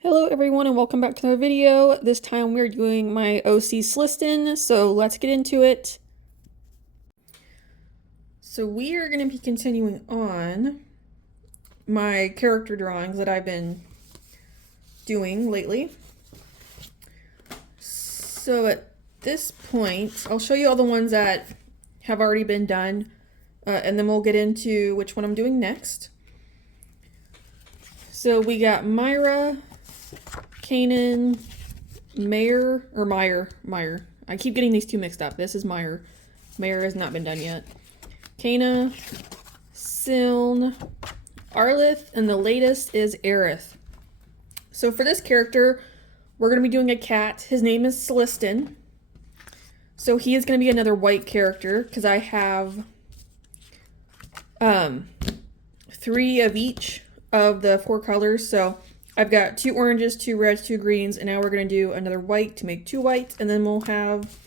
Hello everyone and welcome back to another video. This time we're doing my OC Slictine, so let's get into it. So we are going to be continuing on my character drawings that I've been doing lately. So at this point, I'll show you all the ones that have already been done, and then we'll get into which one I'm doing next. So we got Myra, Kanan, Meyer. I keep getting these two mixed up. This is Meyer. Meyer has not been done yet. Kana, Siln, Arlith, and the latest is Aerith. So for this character, we're going to be doing a cat. His name is Slictine. So he is going to be another white character because I have 3 of each of the 4 colors. So I've got 2 oranges, 2 reds, 2 greens, and now we're going to do another white to make 2 whites, and then we'll have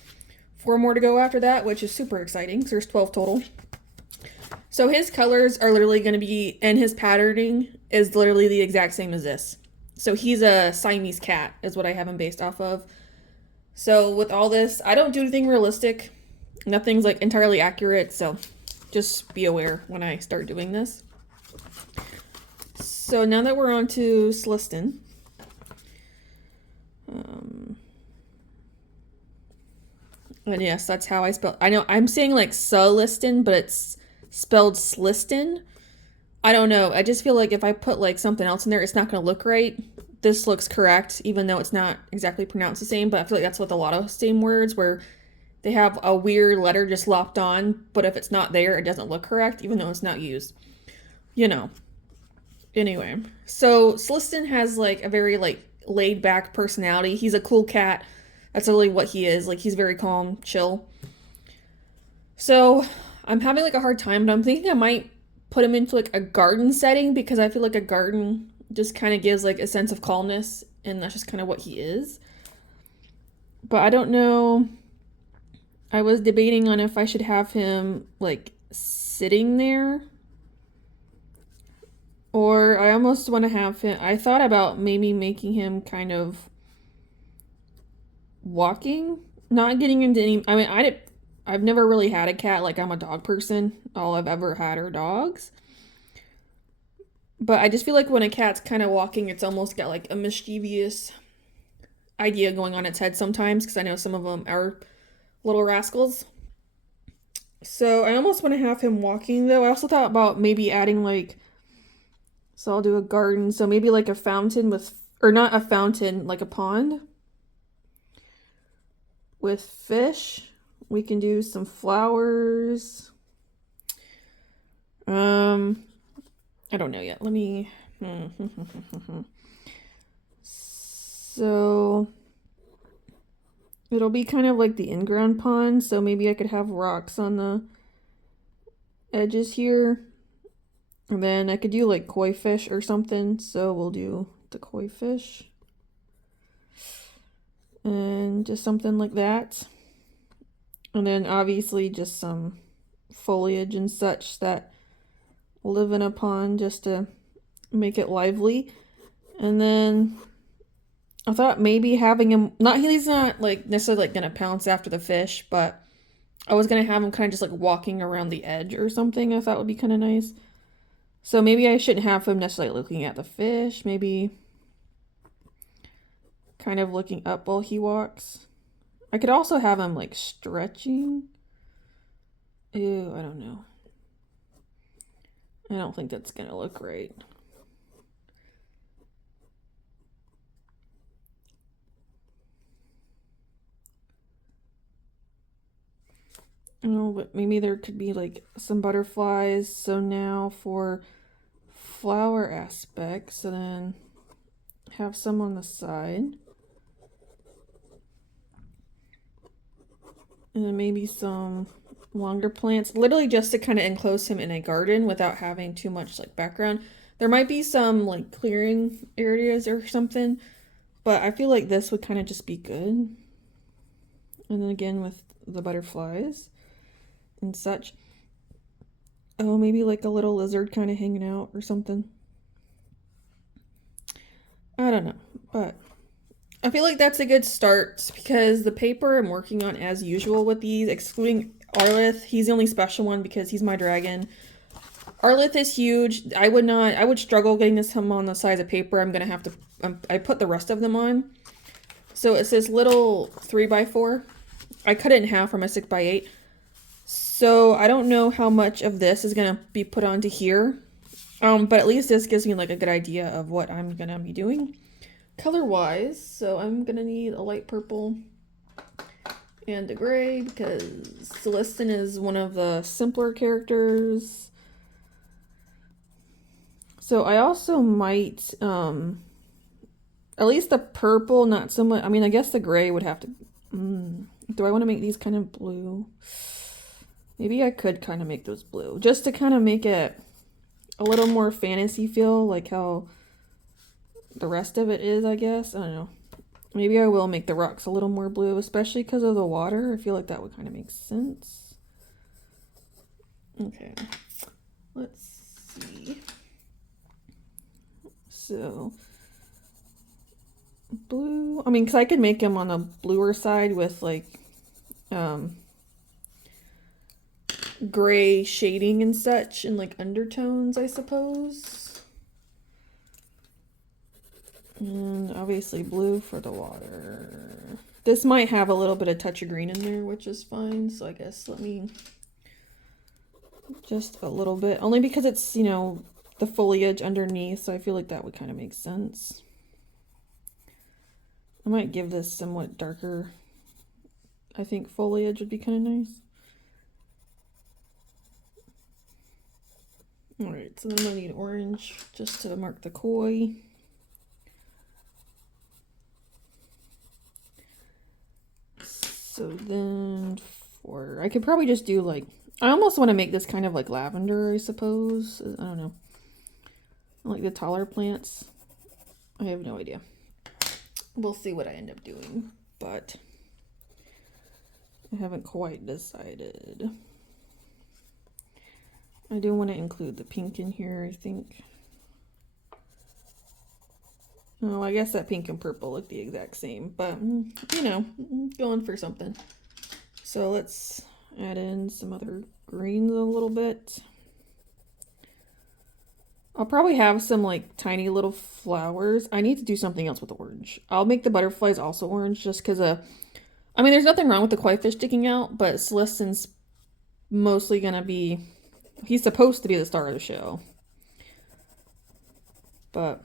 4 more to go after that, which is super exciting, so there's 12 total. So his colors are literally going to be, and his patterning is literally the exact same as this. So he's a Siamese cat, is what I have him based off of. So with all this, I don't do anything realistic. Nothing's like entirely accurate, so just be aware when I start doing this. So now that we're on to Slictine, and yes, that's how I spell. I know I'm saying like Slictine, but it's spelled Slictine. I don't know. I just feel like if I put like something else in there, it's not going to look right. This looks correct, even though it's not exactly pronounced the same. But I feel like that's with a lot of same words where they have a weird letter just lopped on, but if it's not there, it doesn't look correct, even though it's not used. You know. Anyway, so Slictine has like a very like laid back personality. He's a cool cat. That's really what he is. Like he's very calm, chill. So I'm having like a hard time, but I'm thinking I might put him into like a garden setting because I feel like a garden just kind of gives like a sense of calmness, and that's just kind of what he is. But I don't know. I was debating on if I should have him like sitting there, or I almost want to have him. I thought about maybe making him kind of walking, not getting into any. I mean, I've never really had a cat. Like I'm a dog person. All I've ever had are dogs. But I just feel like when a cat's kind of walking, it's almost got like a mischievous idea going on its head sometimes, because I know some of them are little rascals. So I almost want to have him walking though. I also thought about maybe adding like, so I'll do a garden. So maybe like a fountain with, or not a fountain, like a pond with fish. We can do some flowers. I don't know yet. Let me. So it'll be kind of like the in-ground pond. So maybe I could have rocks on the edges here. And then I could do like koi fish or something. So we'll do the koi fish. And just something like that. And then obviously just some foliage and such that live in a pond just to make it lively. And then I thought maybe having him, he's not like necessarily like gonna pounce after the fish, but I was gonna have him kind of just like walking around the edge or something. I thought would be kind of nice. So maybe I shouldn't have him necessarily looking at the fish. Maybe kind of looking up while he walks. I could also have him like stretching. Ew, I don't know. I don't think that's gonna look right. Oh, but maybe there could be like some butterflies. So now for flower aspects, and then have some on the side. And then maybe some longer plants, literally just to kind of enclose him in a garden without having too much like background. There might be some like clearing areas or something, but I feel like this would kind of just be good. And then again with the butterflies and such. Oh, maybe like a little lizard kind of hanging out or something. I don't know. But I feel like that's a good start because the paper I'm working on as usual with these, excluding Arlith, he's the only special one because he's my dragon. Arlith is huge. I would struggle getting this him on the size of paper. I'm gonna have to, I put the rest of them on. So it's this little 3x4. I cut it in half from a 6x8. So I don't know how much of this is gonna be put onto here. But at least this gives me like a good idea of what I'm gonna be doing color wise. So I'm gonna need a light purple and a gray because Slictine is one of the simpler characters. So I also might, at least the purple, not so much. I mean, I guess the gray would have to, do I want to make these kind of blue? Maybe I could kind of make those blue just to kind of make it a little more fantasy feel, like how the rest of it is, I guess. I don't know. Maybe I will make the rocks a little more blue, especially because of the water. I feel like that would kind of make sense. Okay, let's see. So, blue. I mean, because I could make them on the bluer side with like gray shading and such and like undertones, I suppose. And obviously blue for the water. This might have a little bit of touch of green in there, which is fine. So I guess let me just a little bit, only because it's, you know, the foliage underneath. So I feel like that would kind of make sense. I might give this somewhat darker. I think foliage would be kind of nice. All right, so then I'm gonna need orange just to mark the koi. So then I could probably just do like, I almost want to make this kind of like lavender, I suppose. I don't know. I like the taller plants. I have no idea. We'll see what I end up doing, but I haven't quite decided. I do want to include the pink in here, I think. Oh, I guess that pink and purple look the exact same, but you know, going for something. So let's add in some other greens a little bit. I'll probably have some like tiny little flowers. I need to do something else with orange. I'll make the butterflies also orange just because I mean, there's nothing wrong with the koi fish sticking out, but Slictine's mostly gonna be, he's supposed to be the star of the show. But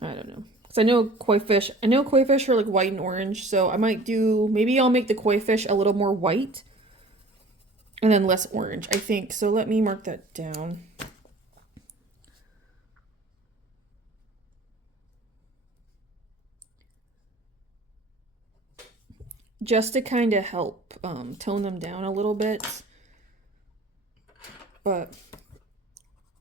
I don't know. Because I know koi fish are like white and orange, so I might do, maybe I'll make the koi fish a little more white and then less orange, I think. So let me mark that down. Just to kind of help tone them down a little bit. But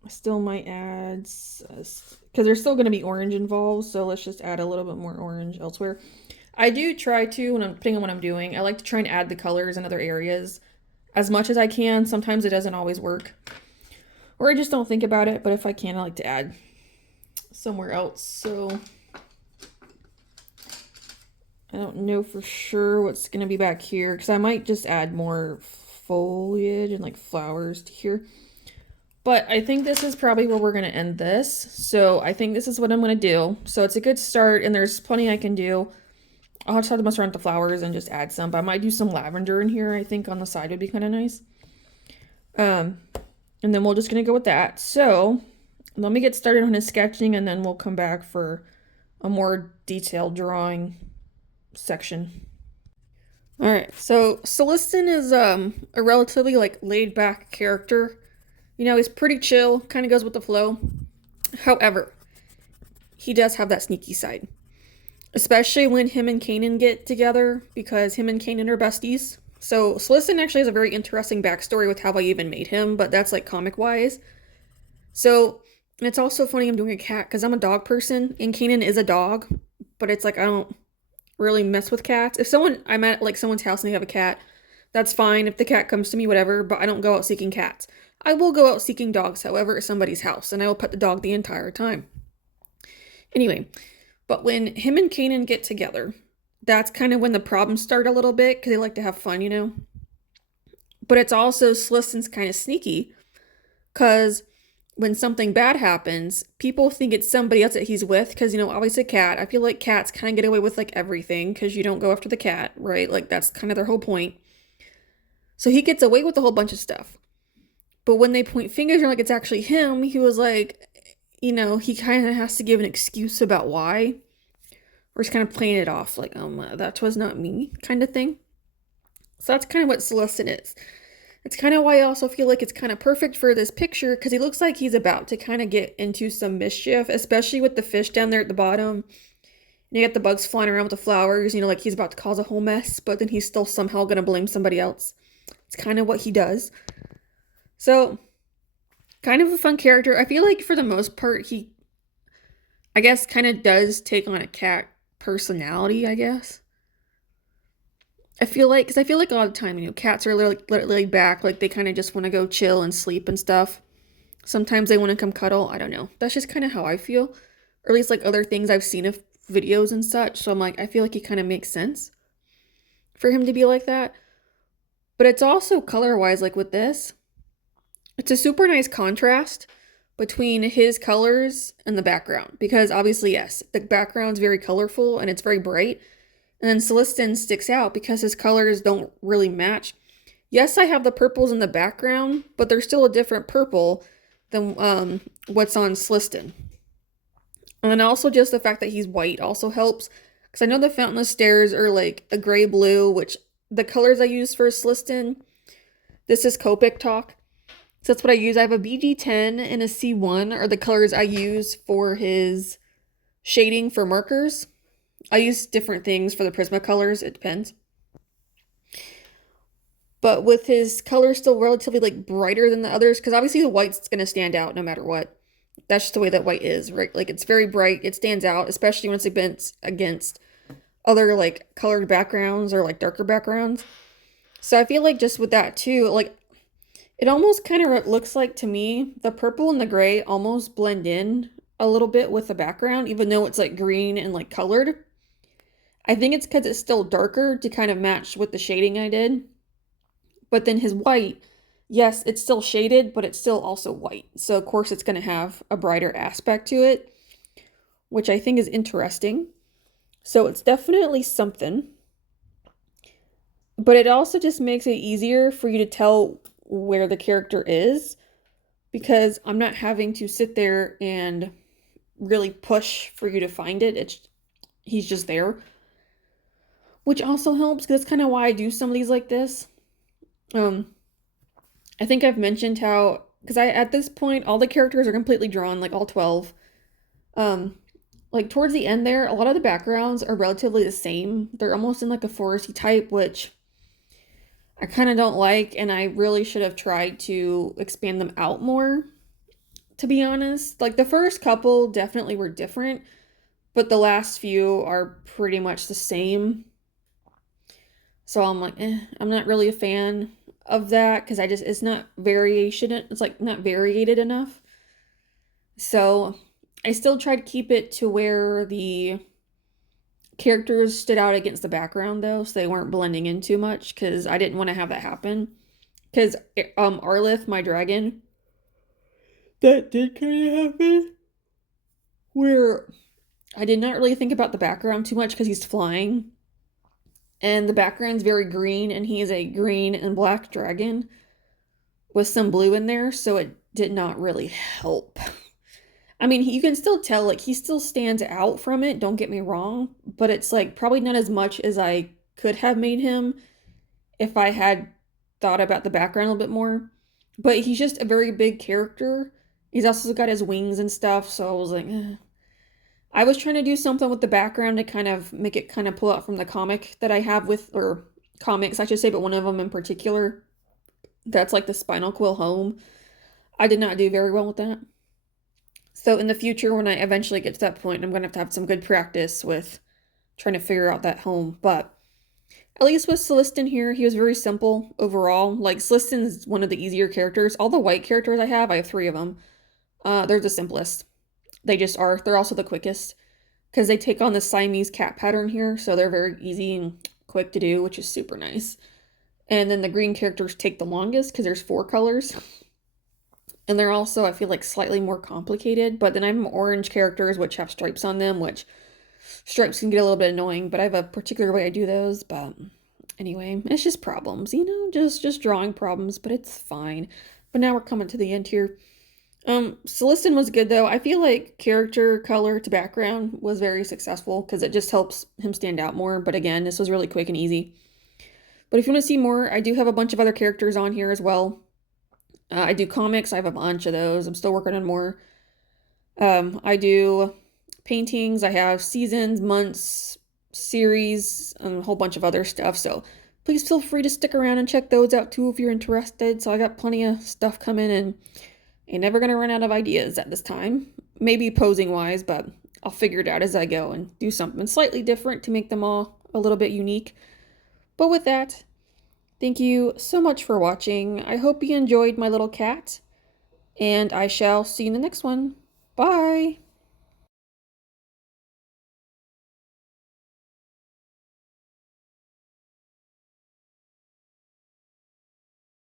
I still might add, because there's still going to be orange involved, so let's just add a little bit more orange elsewhere. I do try to, when I'm depending on what I'm doing, I like to try and add the colors in other areas as much as I can. Sometimes it doesn't always work, or I just don't think about it, but if I can, I like to add somewhere else. So I don't know for sure what's going to be back here, because I might just add more foliage and like flowers to here. But I think this is probably where we're going to end this. So I think this is what I'm going to do. So it's a good start, and there's plenty I can do. I'll just have to mess around with the flowers and just add some. But I might do some lavender in here. I think on the side would be kind of nice. And then we're just going to go with that. So let me get started on his sketching, and then we'll come back for a more detailed drawing section. All right, so Slictine is a relatively like laid back character. You know, he's pretty chill, kind of goes with the flow. However, he does have that sneaky side, especially when him and Kanan get together, because him and Kanan are besties. So Slictine actually has a very interesting backstory with how I even made him, but that's like comic wise. So it's also funny I'm doing a cat because I'm a dog person, and Kanan is a dog, but it's like I don't really mess with cats. If I'm at like someone's house and they have a cat, that's fine. If the cat comes to me, whatever, but I don't go out seeking cats. I will go out seeking dogs, however, at somebody's house, and I will pet the dog the entire time. Anyway, But when him and Kanan get together, that's kind of when the problems start a little bit because they like to have fun, you know? But it's also Slistan's kind of sneaky because when something bad happens, people think it's somebody else that he's with because, you know, obviously Cat. I feel like cats kind of get away with like everything because you don't go after the cat, right? Like that's kind of their whole point. So he gets away with a whole bunch of stuff. But when they point fingers and like it's actually him, he was like, you know, he kind of has to give an excuse about why. Or he's kind of playing it off like, that was not me kind of thing. So that's kind of what Celestin is. It's kind of why I also feel like it's kind of perfect for this picture because he looks like he's about to kind of get into some mischief, especially with the fish down there at the bottom. And you got the bugs flying around with the flowers, you know, like he's about to cause a whole mess, but then he's still somehow going to blame somebody else. It's kind of what he does. So, kind of a fun character. I feel like for the most part, he, I guess, kind of does take on a cat personality, I guess. I feel like, because I feel like a lot of the time, you know, cats are laid back, like they kind of just want to go chill and sleep and stuff. Sometimes they want to come cuddle. I don't know. That's just kind of how I feel. Or at least like other things I've seen of videos and such. So I'm like, I feel like it kind of makes sense for him to be like that. But it's also color-wise, like with this, it's a super nice contrast between his colors and the background. Because obviously, yes, the background's very colorful and it's very bright. And then Celestin sticks out because his colors don't really match. Yes, I have the purples in the background, but they're still a different purple than what's on Celestin. And then also just the fact that he's white also helps. Because I know the Fountainless Stairs are like a gray-blue, which the colors I use for Celestin, this is Copic Talk. So that's what I use. I have a BG10 and a C1 are the colors I use for his shading for markers. I use different things for the Prismacolors. It depends. But with his color still relatively like brighter than the others, because obviously the white's going to stand out no matter what. That's just the way that white is, right? Like it's very bright. It stands out, especially when it's against other like colored backgrounds or like darker backgrounds. So I feel like just with that too, like it almost kind of looks like to me, the purple and the gray almost blend in a little bit with the background, even though it's like green and like colored. I think it's because it's still darker to kind of match with the shading I did. But then his white, yes, it's still shaded, but it's still also white. So of course it's going to have a brighter aspect to it, which I think is interesting. So it's definitely something. But it also just makes it easier for you to tell where the character is because I'm not having to sit there and really push for you to find it. He's just there. Which also helps because that's kind of why I do some of these like this. I think I've mentioned how, because at this point, all the characters are completely drawn, like all 12. Like towards the end there, a lot of the backgrounds are relatively the same. They're almost in like a foresty type, which I kind of don't like, and I really should have tried to expand them out more, to be honest. Like the first couple definitely were different, but the last few are pretty much the same. So I'm like, I'm not really a fan of that because it's not variation. It's like not variated enough. So I still tried to keep it to where the characters stood out against the background though, so they weren't blending in too much because I didn't want to have that happen. Because Arlith, my dragon, that did kind of happen where I did not really think about the background too much because he's flying. And the background's very green, and he is a green and black dragon with some blue in there, so it did not really help. I mean, you can still tell, like, he still stands out from it, don't get me wrong, but it's, like, probably not as much as I could have made him if I had thought about the background a little bit more. But he's just a very big character. He's also got his wings and stuff, so I was like, I was trying to do something with the background to kind of make it kind of pull out from the comic that I have with, or comics, I should say, but one of them in particular. That's like the Spinal Quill home. I did not do very well with that. So in the future, when I eventually get to that point, I'm going to have some good practice with trying to figure out that home. But at least with Celestin here, he was very simple overall. Like, Celestin is one of the easier characters. All the white characters I have 3 of them. They're the simplest. They just are. They're also the quickest. because they take on the Siamese cat pattern here, so they're very easy and quick to do, which is super nice. And then the green characters take the longest because there's 4 colors. And they're also, I feel like, slightly more complicated. But then I have orange characters which have stripes on them, which stripes can get a little bit annoying, but I have a particular way I do those. But anyway, it's just problems, you know, just drawing problems, but it's fine. But now we're coming to the end here. Slictine was good though. I feel like character color to background was very successful because it just helps him stand out more. But again, this was really quick and easy. But if you want to see more, I do have a bunch of other characters on here as well. I do comics. I have a bunch of those. I'm still working on more. I do paintings. I have seasons, months, series, and a whole bunch of other stuff. So please feel free to stick around and check those out too if you're interested. So I got plenty of stuff coming and I'm never going to run out of ideas at this time. Maybe posing wise, but I'll figure it out as I go and do something slightly different to make them all a little bit unique. But with that, thank you so much for watching. I hope you enjoyed my little cat, and I shall see you in the next one. Bye!